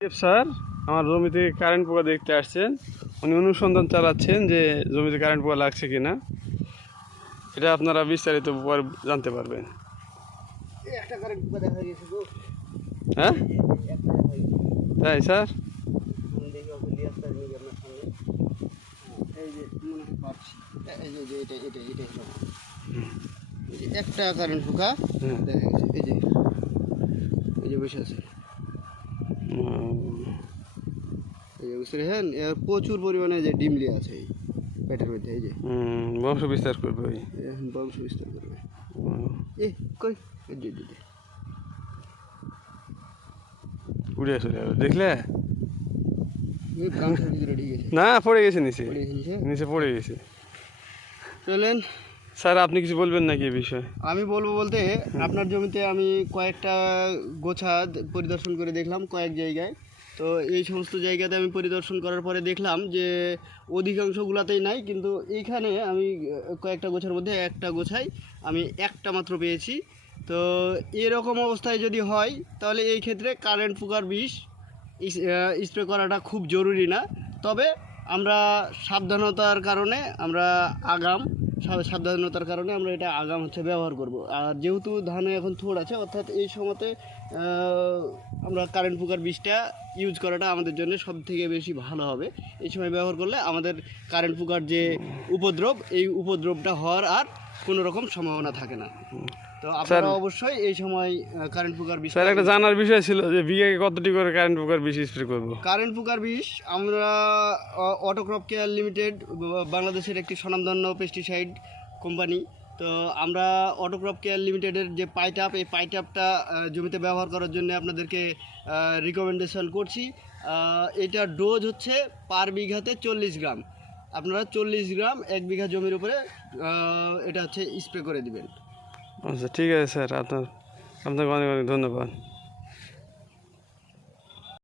Sir আমার জমিতে current পোকা দেখতে আসছেন। উনি অনুসন্ধান চালাচ্ছেন যে জমিতে কারেন্ট পোকা লাগছে কিনা। এটা আপনারা বিস্তারিত পরে জানতে পারবেন। একটা কারেন্ট পোকা দেখা গেছে গো। হ্যাঁ একটা দেখা গেছে। তাই স্যার? দেখি ওকে নিয়ে আসতে হবে আপনার সামনে। এই যে মনে হয় পাচ্ছি, এই যে এটা হলো একটা কারেন্ট পোকা দেখা গেছে। এই যে বসে আছে, এই যে বুঝতে পেরেছেন। এর প্রচুর পরিমাণে যে ডিমলি আছে এই পেটের মধ্যে। এই যে বংশ বিস্তার করবে ওই এখন বংশ বিস্তার করবে। কই উড়ে চলে যাবে দেখলে। গামছার ভিতরে ঢুকে গেছে। না, পড়ে গেছে নিচে, পড়ে গেছে। নিচে পড়ে গেছে। চলেন স্যার আপনি কিছু বলবেন নাকি এই বিষয়ে? আমি বলবো বলতে, আপনার জমিতে আমি কয়েকটা গোছা পরিদর্শন করে দেখলাম কয়েক জায়গায়। তো এই সমস্ত জায়গাতে আমি পরিদর্শন করার পরে দেখলাম যে অধিকাংশগুলোতেই নাই, কিন্তু এইখানে আমি কয়েকটা গোছার মধ্যে একটা গোছায় আমি একটা মাত্র পেয়েছি। তো এরকম অবস্থায় যদি হয় তাহলে এই ক্ষেত্রে কারেন্ট পোকার বিষ স্প্রে করাটা খুব জরুরি না। তবে আমরা সাবধানতার কারণে আমরা এটা আগাম ব্যবহার করব। আর যেহেতু ধানে এখন থোড় আছে, অর্থাৎ এই সময়তে আমরা কারেন্ট পোকার বীজটা ইউজ করাটা আমাদের জন্য সব থেকে বেশি ভালো হবে। এই সময় ব্যবহার করলে আমাদের কারেন্ট পোকার যে উপদ্রব, এই উপদ্রবটা হওয়ার আর কোনো রকম সম্ভাবনা থাকে না। তো আপনারা অবশ্যই এই সময় কারেন্ট পোকার বিষ। স্যার একটা জানার বিষয় ছিল যে বিঘাকে কতটি করে কারেন্ট পোকার বিষ স্প্রে করব? কারেন্ট পোকার বিষ আমরা অটোক্রপ কেয়ার লিমিটেড বাংলাদেশের একটি স্বনামধন্য পেস্টিসাইড কোম্পানি। তো আমরা অটোক্রপ কেয়ার লিমিটেডের যে পাইটাপ, এই পাইটাপটা জমিতে ব্যবহার করার জন্য আপনাদেরকে রিকমেন্ডেশন করছি। এটার ডোজ হচ্ছে পার বিঘাতে 40 গ্রাম। আপনারা 40 গ্রাম 1 বিঘা জমির উপরে এটা স্প্রে করে দিবেন। আচ্ছা ঠিক আছে স্যার, আপনাকে অনেক অনেক ধন্যবাদ।